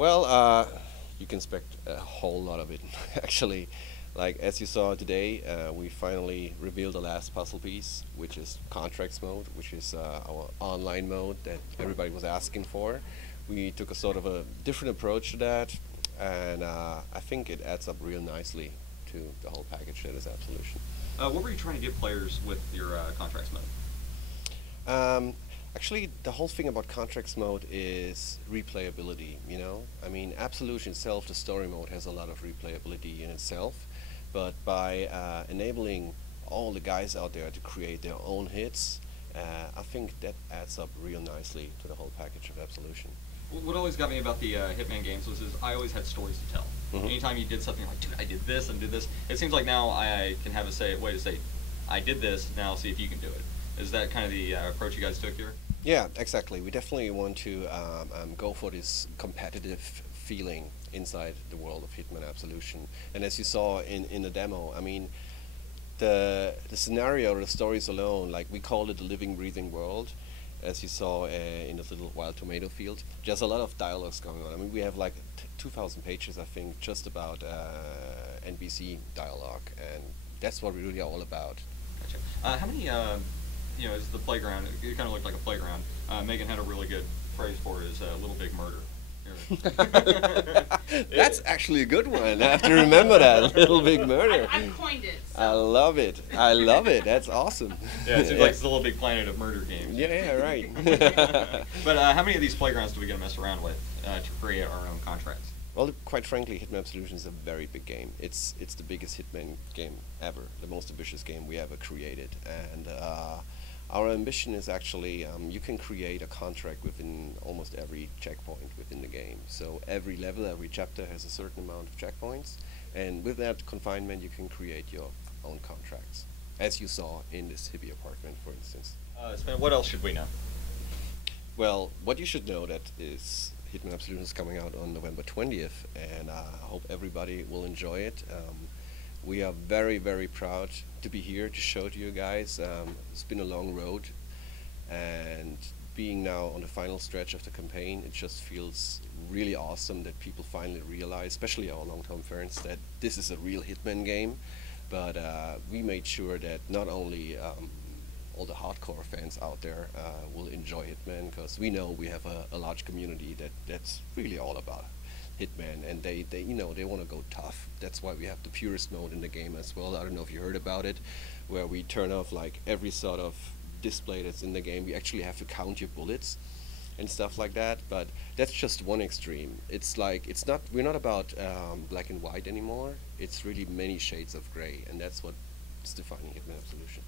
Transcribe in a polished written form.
Well, you can expect a whole lot of it, actually. Like, as you saw today, we finally revealed the last puzzle piece, which is Contracts mode, which is our online mode that everybody was asking for. We took a sort of a different approach to that, and I think it adds up real nicely to the whole package that is Absolution. What were you trying to give players with your contracts mode? Um, Actually, the whole thing about contracts mode is replayability, you know? I mean, Absolution itself, the story mode, has a lot of replayability in itself, but by enabling all the guys out there to create their own hits, I think that adds up real nicely to the whole package of Absolution. What always got me about the Hitman games was is I always had stories to tell. Anytime you did something like, dude, I did this and did this, it seems like now I can have a way to say, I did this, now see if you can do it. Is that kind of the approach you guys took here? Yeah, exactly. We definitely want to go for this competitive feeling inside the world of Hitman Absolution. And as you saw in the demo, I mean, the scenario, the stories alone, like we call it the living, breathing world, as you saw in the little wild tomato field. There's a lot of dialogues going on. I mean, we have like 2,000 pages, I think, just about NPC dialogue, and that's what we're really all about. Gotcha. How many, is the playground, it kind of looked like a playground. Megan had a really good phrase for it, is Little Big Murder. That's actually a good one. I have to remember that. Little Big Murder. I've coined it. So. I love it. I love it. That's awesome. Yeah, it seems like it's a Little Big Planet of murder games. Yeah, right. But how many of these playgrounds do we get to mess around with to create our own contracts? Well, quite frankly, Hitman Absolution is a very big game. It's the biggest Hitman game ever, the most ambitious game we ever created, and our ambition is actually you can create a contract within almost every checkpoint within the game. So every level, every chapter has a certain amount of checkpoints, and with that confinement, you can create your own contracts, as you saw in this hippie apartment, for instance. Sven, what else should we know? Well, what you should know that is Hitman Absolution is coming out on November 20th, and I hope everybody will enjoy it. We are very, very proud to be here to show to you guys. It's been a long road, and being now on the final stretch of the campaign, it just feels really awesome that people finally realize, especially our long-term fans, that this is a real Hitman game. But we made sure that not only all the hardcore fans out there will enjoy Hitman, because we know we have a large community that's really all about Hitman, and they want to go tough. That's why we have the purest mode in the game as well. I don't know if you heard about it, where we turn off like every sort of display that's in the game. We actually have to count your bullets and stuff like that. But that's just one extreme. It's like we're not about black and white anymore. It's really many shades of gray, and that's what's defining Hitman Absolution.